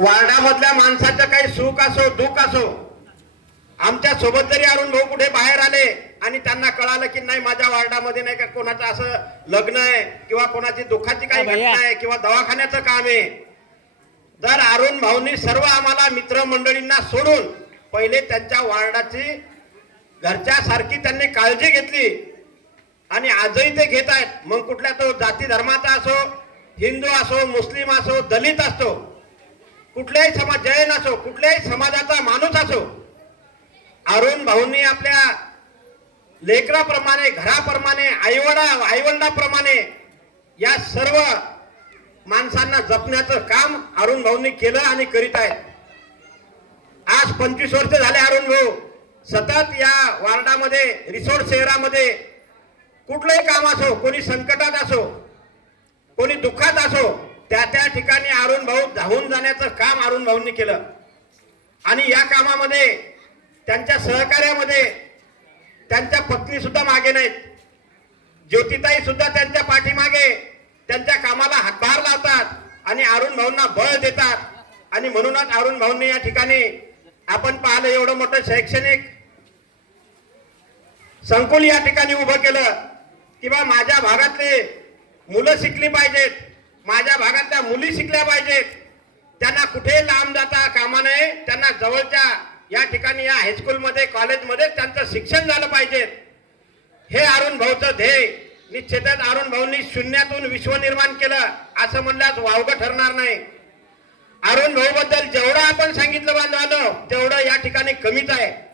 वार्डामधल्या माणसाचं काही सुख असो दुःख असो आमच्यासोबत जरी अरुण भाऊ कुठे बाहेर आले आणि त्यांना कळालं की नाही माझ्या वार्डामध्ये नाही का कोणाचं असं लग्न आहे किंवा कोणाची दुःखाची काही. घटना आहे किंवा दवाखान्याचं काम आहे तर अरुण भाऊंनी सर्व आम्हाला मित्रमंडळींना सोडून पहिले त्यांच्या वार्डाची घरच्यासारखी त्यांनी काळजी घेतली आणि आजही ते घेत आहेत मग कुठल्या तो जाती धर्माचा असो हिंदू असो मुस्लिम असो दलित असो कुठल्याही समाज जैन असो कुठल्याही समाजाचा माणूस असो. अरुण भाऊंनी आपल्या लेकराप्रमाणे घराप्रमाणे आईवडा आईवडिलाप्रमाणे या सर्व माणसांना जपण्याचं काम अरुण भाऊंनी केलं आणि करीत आहेत. आज पंचवीस वर्ष झाले अरुण भाऊ. सतत या वार्डामध्ये रिसोड शहरामध्ये कुठलंही काम असो कोणी संकटात असो कोणी दुःखात असो त्या त्या ठिकाणी अरुण भाऊ धावून जाण्याचं काम अरुण भाऊंनी केलं. आणि या कामामध्ये त्यांच्या सहकार्यामध्ये त्यांच्या पत्नी सुद्धा मागे नाहीत. ज्योतिताई सुद्धा त्यांच्या पाठीमागे त्यांच्या कामाला हातभार लावतात आणि अरुण भाऊंना बळ देतात. आणि म्हणूनच अरुण भाऊंनी या ठिकाणी आपण पाहिलं एवढं मोठं शैक्षणिक संकुल या ठिकाणी उभं केलं. किंवा माझ्या भागातले मुलं शिकली पाहिजेत. माझ्या भागातल्या मुली शिकल्या पाहिजेत. त्यांना कुठे लांब जाता कामा नये. त्यांना जवळच्या या ठिकाणी या हायस्कूलमध्ये कॉलेजमध्ये त्यांचं शिक्षण झालं पाहिजे. हे अरुण भाऊचं ध्येय. निश्चितच अरुण भाऊंनी शून्यातून विश्व निर्माण केलं असं म्हणल्यास वावगं ठरणार नाही. अरुण भाऊ बद्दल जेवढं आपण सांगितलं बांधवानं तेवढं या ठिकाणी कमीच आहे.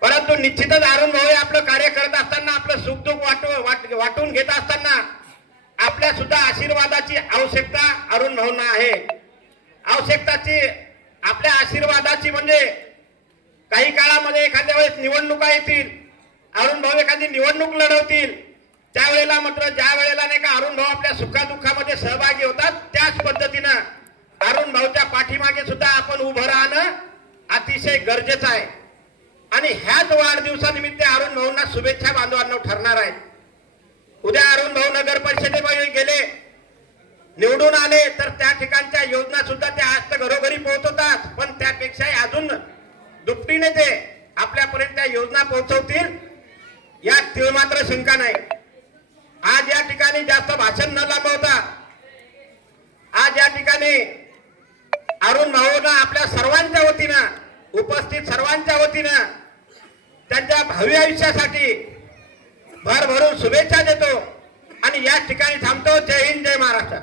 परंतु निश्चितच अरुण भाऊ हे आपलं कार्य करत असताना आपलं सुखदुःख वाटू वाट- वाटून घेत असताना आपल्या सुद्धा आशीर्वादाची आवश्यकता अरुण भाऊंना आहे. आवश्यकताची आपल्या आशीर्वादाची म्हणजे काही काळामध्ये एखाद्या वेळेस निवडणुका येतील अरुण भाऊ एखादी निवडणूक लढवतील त्यावेळेला मात्र ज्या वेळेला नाही का अरुण भाऊ आपल्या सुखादुःखामध्ये सहभागी होतात त्याच पद्धतीनं अरुण भाऊच्या पाठीमागे सुद्धा आपण उभं राहणं अतिशय गरजेचं आहे. आणि ह्याच वाढदिवसानिमित्त अरुण भाऊंना शुभेच्छा बांधवांना ठरणार आहेत निवडून आले तर त्या ठिकाणच्या योजना सुद्धा ते आज तर घरोघरी पोहोचवतात पण त्यापेक्षाही अजून दुपटीने ते आपल्यापर्यंत त्या योजना पोहोचवतील यात तीळ मात्र शंका नाही. आज या ठिकाणी जास्त भाषण न लांबवता आज या ठिकाणी अरुण भाऊना आपल्या सर्वांच्या वतीनं उपस्थित सर्वांच्या वतीनं त्यांच्या भावी आयुष्यासाठी भरभरून शुभेच्छा देतो. आणि या ठिकाणी थांबतो. जय हिंद जय महाराष्ट्र.